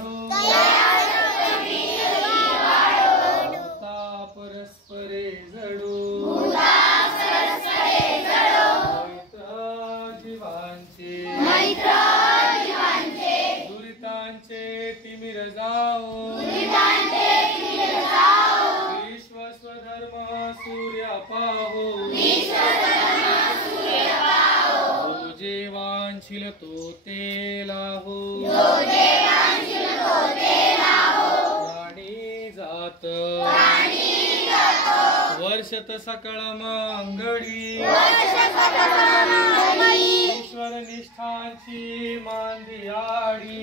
वाढो परस्परे जडो जीवांचे दुरितांचे तिमिर जाओ विश्व स्वधर्म सूर्य पाहो जो जे वांछिल तो ते लाहो प्राणी जात वर्षत सकळ मंगळी ईश्वर निष्ठांची मांदियाळी